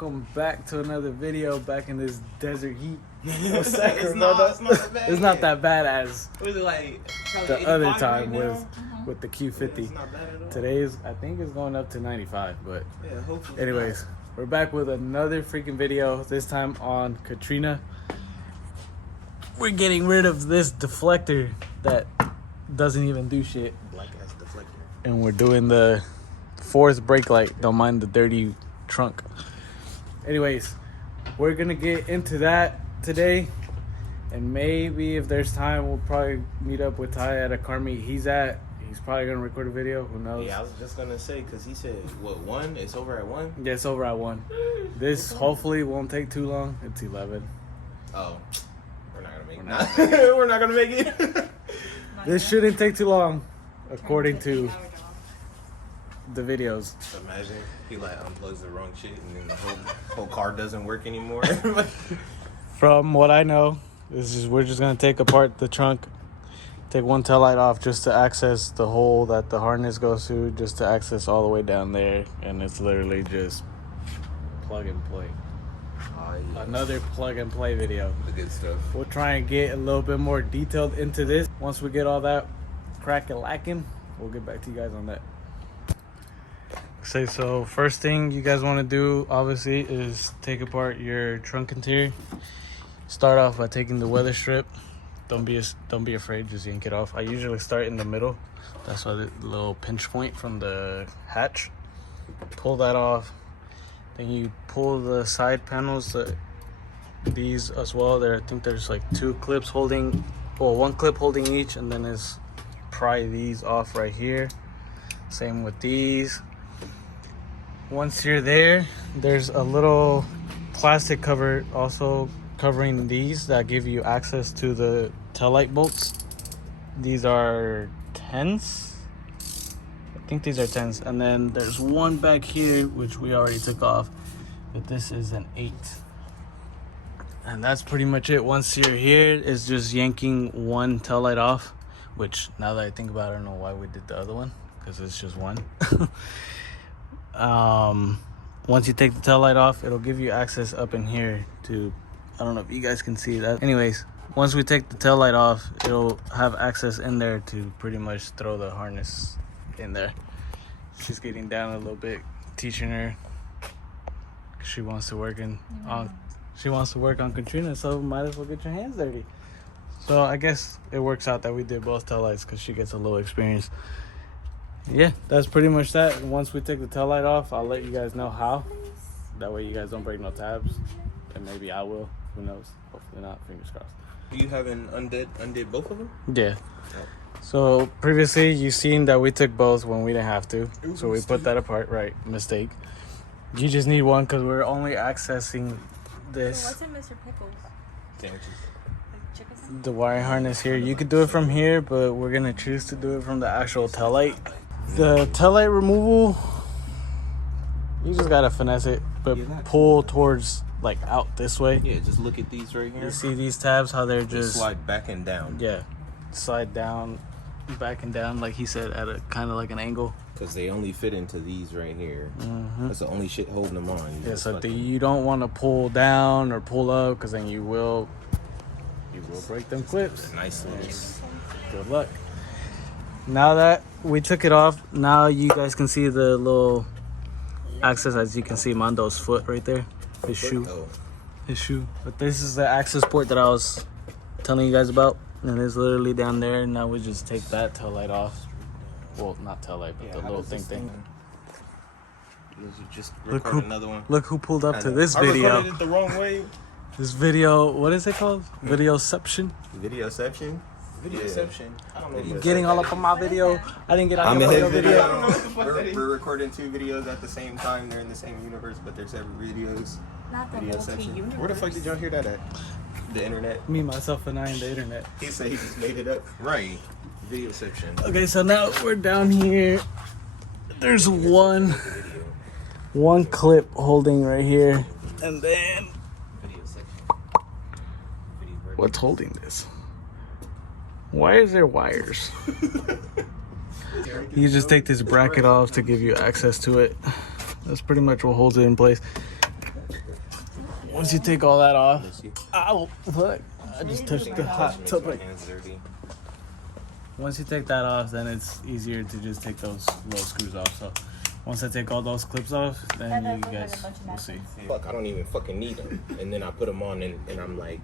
welcome back to another video back in this desert heat. It's not that bad. It's not that bad as Was it like the other time right with the Q50. It's not bad at all. Today's, I think, is going up to 95, but Yeah, hopefully. anyways, we're back with another freaking video, this time on Katrina. We're getting rid of this deflector that doesn't even do shit. Black ass deflector. And we're doing the fourth brake light. Don't mind the dirty trunk. Anyways, we're gonna get into that today, and maybe if there's time we'll probably meet up with Ty at a car meet he's at. He's probably gonna record a video, who knows. Yeah, I was just gonna say, because he said, what, 1? It's over at 1? Yeah, it's over at 1. This hopefully won't take too long. It's 11. Oh, we're not gonna make it. We're not gonna make it. This shouldn't take too long according to the videos. Imagine he like unplugs the wrong shit and then the whole car doesn't work anymore. From what I know, we're just gonna take apart the trunk, take one tail light off just to access the hole that the harness goes through, just to access all the way down there, and it's literally just plug and play. Yeah. Another plug and play video. The good stuff. We'll try and get a little bit more detailed into this. Once we get all that crack and lacking, we'll get back to you guys on that. So first thing you guys want to do obviously is take apart your trunk interior. Start off by taking the weather strip. Don't be afraid, just yank it off. I usually start in the middle. That's why the little pinch point from the hatch. Pull that off. Then you pull the side panels, these as well. I think there's like 2 clips holding, well, 1 clip holding each, and then pry these off right here. Same with these. Once you're there, there's a little plastic cover also covering these that give you access to the taillight bolts. These are 10s. I think these are 10s. And then there's one back here, which we already took off, but this is an 8. And that's pretty much it. Once you're here, it's just yanking one taillight off, which now that I think about it, I don't know why we did the other one, because it's just one. Once you take the tail light off, it'll give you access up in here to, I don't know if you guys can see that. Anyways, once we take the tail light off, it'll have access in there to pretty much throw the harness in there. She's getting down a little bit, teaching her. She wants to work on Katrina, so might as well get your hands dirty. So I guess it works out that we did both tail lights because she gets a little experience. Yeah, that's pretty much that. Once we take the tail light off, I'll let you guys know how. That way you guys don't break no tabs. And maybe I will. Who knows? Hopefully not. Fingers crossed. Do you have undid both of them? Yeah. So previously you seen that we took both when we didn't have to. So we put that apart. Right. Mistake. You just need one because we're only accessing this. So what's in Mr. Pickles? Sandwiches. Like chicken? The wire harness here. You could do it from here, but we're going to choose to do it from the actual tail light. The tail light removal, you just gotta finesse it, but pull towards, like, out this way. Yeah, just look at these right here. You see these tabs, how they're just slide back and down. Yeah, slide down, back and down, like he said, at a kind of like an angle. Because they only fit into these right here. Mm-hmm. That's the only shit holding them on. Yeah, so you don't want to pull down or pull up, because then you will break them clips. Nice little. Good luck. Now that we took it off, now you guys can see the little access. As you can see, Mondo's foot right there, his shoe. But this is the access port that I was telling you guys about, and it's literally down there. Now we just take that tail light off. Well, not tail light, but the little thing. Just record another one. Look who pulled up to this video. I recorded it the wrong way. This video, what is it called? Videoception? Videoception? Videoception. I don't know. You're getting all up on my video. I didn't get on I'm in your his video. video. I don't know what the fuck that is. We're recording 2 videos at the same time. They're in the same universe, but they're separate videos. Not the Videoception. Where the fuck did y'all hear that at? The internet. Me, myself, and I, and the internet. He said he just made it up. Right. Videoception. Okay, so now we're down here. There's one clip holding right here, and then what's holding this? Why is there wires? You just take this bracket off to give you access to it. That's pretty much what holds it in place. Once you take all that off, Let me see. ow, fuck! I just touched the hot Makes tub. my hands dirty. Once you take that off, then it's easier to just take those little screws off. So once I take all those clips off, then you guys will see. Fuck, I don't even fucking need them. And then I put them on and I'm like,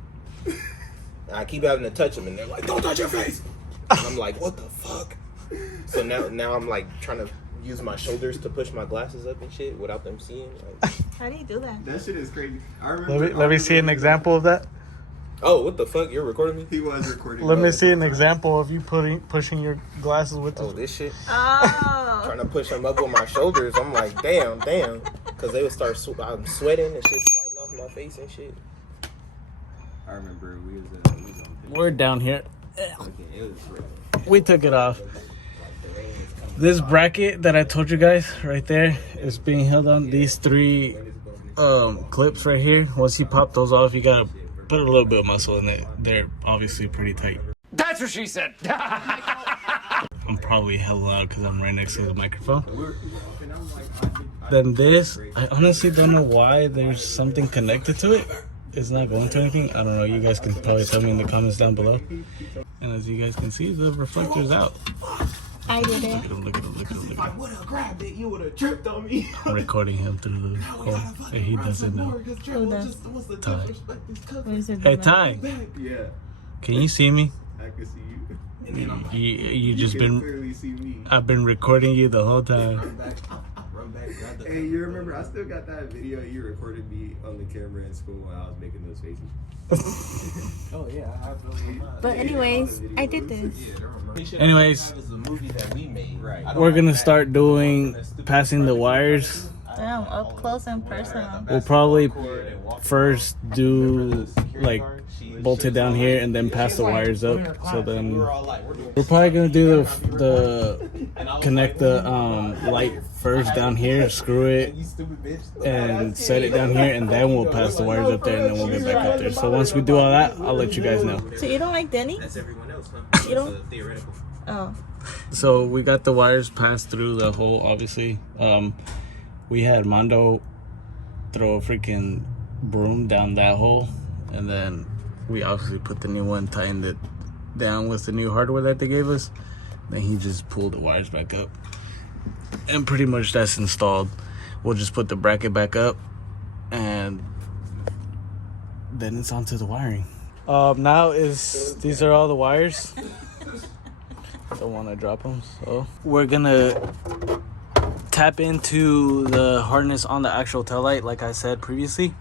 I keep having to touch them and they're like, don't touch your face. And I'm like, what the fuck? So now I'm like trying to use my shoulders to push my glasses up and shit without them seeing. Like, How do you do that? that shit is crazy. I remember. Let me see an example of that. Oh, what the fuck? You're recording me? He was recording. Let me see an example of you pushing your glasses with Oh, the. this shit. Oh. Trying to push them up with my shoulders. I'm like, damn. Because they would start, I'm sweating and shit sliding off my face and shit. I remember we was on. We're down here. It was We took it off. This bracket that I told you guys right there is being held on these three clips right here. Once you pop those off, you gotta put a little bit of muscle in it. They're obviously pretty tight. That's what she said. I'm probably hella loud because I'm right next to the microphone. Then this, I honestly don't know why there's something connected to it. It's not going to anything. I don't know. You guys can probably tell me in the comments down below. And as you guys can see, the reflector's out. I did it. Look at him. I would have grabbed it. You would have tripped on me. I'm recording him through the call. And he doesn't know. Ty. What is it? Hey, Ty, Yeah, can you see me? I can see you. You just You can been, clearly see me. I've been recording you the whole time. Run back, grab the. Hey, you remember? I still got that video. You recorded me on the camera in school when I was making those faces. Oh, yeah, I have those in mind. But anyways, I did this. Anyways, That is the movie that we made. Right. we're gonna start doing passing the wires. Damn, up close and personal. We'll probably first do like bolt it down here and then pass the wires up. So then we're probably gonna do the connect the light first down here, screw it, and set it down here, and then we'll pass the wires up there, and then we'll get back up there. So once we do all that, I'll let you guys know. So you don't like Denny? That's everyone else, huh? You don't? It's theoretical. Oh. So we got the wires passed through the hole, obviously. We had Mondo throw a freaking broom down that hole, and then we obviously put the new one, tightened it down with the new hardware that they gave us. Then he just pulled the wires back up, and pretty much that's installed. We'll just put the bracket back up, and then it's onto the wiring. Now these are all the wires. Don't want to drop them, so we're gonna tap into the harness on the actual taillight, like I said previously.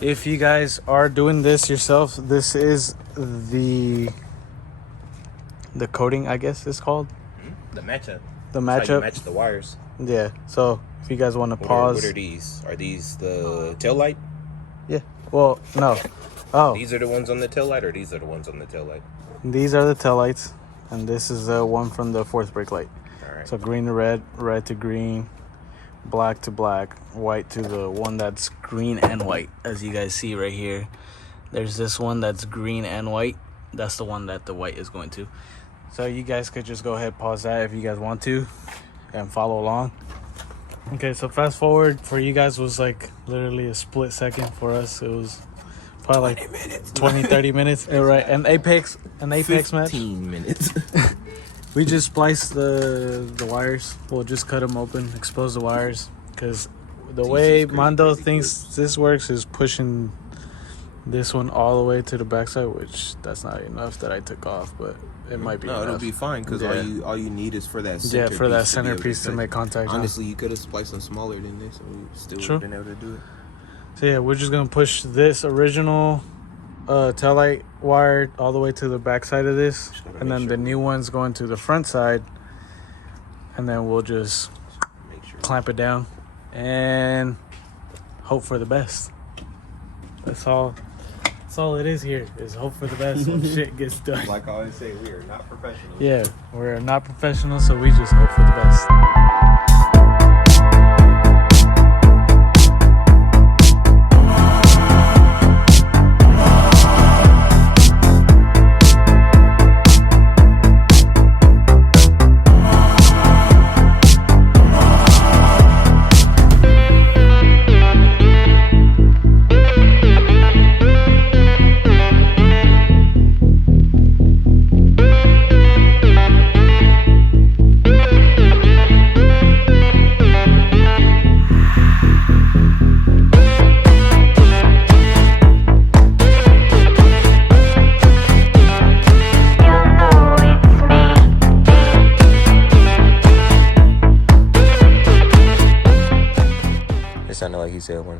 If you guys are doing this yourself, this is the coating, I guess it's called. The matchup. The That's how you matchup. match the wires. Yeah. So if you guys want to What pause. are these? Are these the tail light? Yeah. Well, no. Oh, These are the ones on the tail light, or these are the ones on the tail light? these are the taillights, and this is the one from the fourth brake light. All right. So green to red, red to green, black to black, white to the one that's green and white. As you guys see right here, there's this one that's green and white. That's the one that the white is going to. So you guys could just go ahead, pause that if you guys want to, and follow along. Okay, so fast forward for you guys was like literally a split second. For us, it was probably like 20, 30 minutes. Yeah, right, an Apex match. 15 minutes. We just spliced the wires. We'll just cut them open, expose the wires, because the way Mondo thinks this works is pushing this one all the way to the backside, which that's not enough that I took off, but it might be No, enough. it'll be fine because Yeah. all you need is for that Yeah, centerpiece for that be able centerpiece to touch. make contact. Honestly, you could have spliced them smaller than this and we still would have been able to do it. So yeah, we're just gonna push this original taillight wire all the way to the back side of this, and then the new one's going to the front side, and then we'll just Make sure. clamp it down and hope for the best. That's all it is here, is hope for the best when shit gets done. Like I always say, we are not professionals. Yeah, we're not professionals, so we just hope for the best.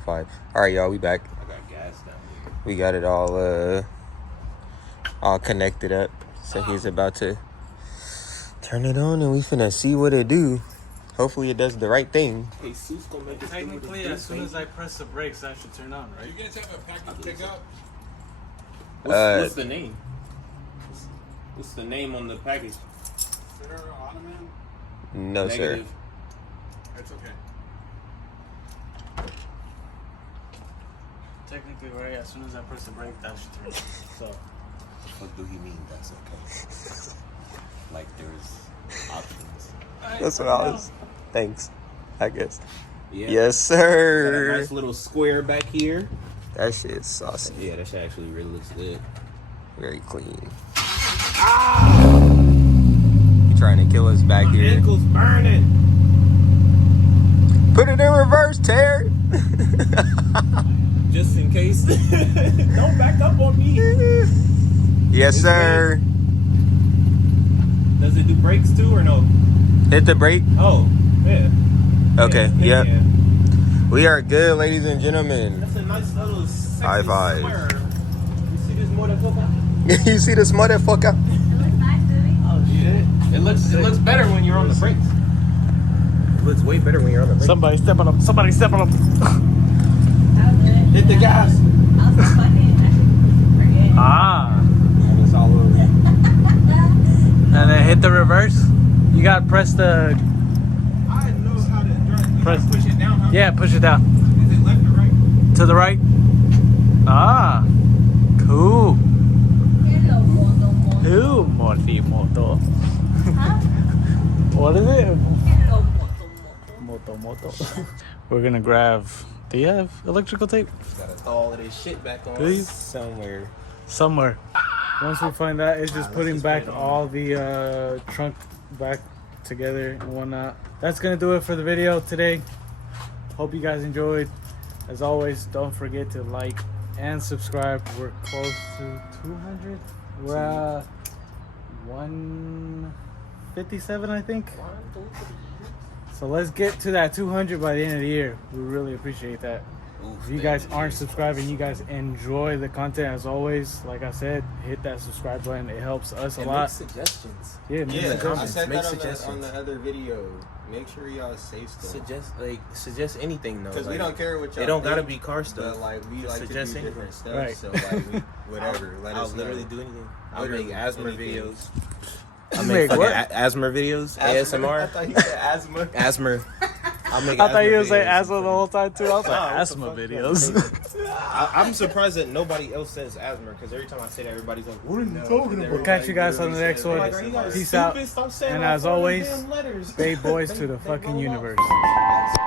5. All right, y'all, we back. I got gas down here. We got it all connected up. So he's about to turn it on, and we finna see what it do. Hopefully, it does the right thing. Hey, Seuss gonna make us Technically, as soon as I press the brakes, that should turn on, right? You guys have a package pickup? What's the name? What's the name on the package? Sir Ottoman? No, sir. Negative. That's okay. Technically, right? As soon as I press the brake, that should turn on. So, What do he mean? That's okay. Like there's options. That's what I was. Thanks, I guess. Yeah. Yes, Got a sir. nice little square back here. That shit is saucy. Yeah, that shit actually really looks good. Very clean. You trying to kill us back My here? ankle's burning. Put it in reverse, Terry. Just in case. Don't back up on me. Yes, sir. Does it do brakes too or no? Hit the brake. Oh, yeah. Okay, Yeah, yep. yeah. We are good, ladies and gentlemen. That's a nice little sexy High five. square. You see this motherfucker? You see this motherfucker? Oh shit! It looks better when you're on the brakes. It looks way better when you're on the brakes. somebody step on them. Somebody step on them. Hit the gas. Ah. And it's all over. And then hit the reverse. You gotta press the. I know how to drive. You Press- gotta push it down, huh? Yeah, push it down. Is it left or right? To the right. Ah. Cool. Cool, moto. What is it? Moto. We're gonna grab. Do you have electrical tape? Gotta throw all of this shit back on Please. somewhere. Somewhere. Once we find that, it's just let's putting just back put it on. all the trunk back together and whatnot. That's gonna do it for the video today. Hope you guys enjoyed. As always, don't forget to like and subscribe. We're close to 200. We're 157, I think. So let's get to that 200 by the end of the year. We really appreciate that. If you guys aren't subscribing, you guys enjoy the content as always. Like I said, hit that subscribe button. It helps us a And lot. make suggestions. Yeah, make Yeah, I suggestions. said Make that on suggestions. the other video. Make sure y'all say stuff. Suggest anything though. Because we don't care what y'all It don't gotta think, be car stuff. But like we like to do Suggest different anything. stuff. Right. So like we, whatever. Let I'll us literally know. do anything. I'll Literally make asthma anything. videos. You I'll make make fucking what? asthma videos. I ASMR. thought you said asthma. Asthma. I'll make I thought you were saying videos. asthma the whole time too. I was like, Nah, what the asthma fuck? videos. I'm surprised that nobody else says asthma because every time I say that, everybody's like, "What are you talking about?" We'll catch you guys on the next one. Like, are you guys Peace out. stupid? Stop saying And all as four of them always, damn letters. Stay boys to the They fucking roll out universe. fast.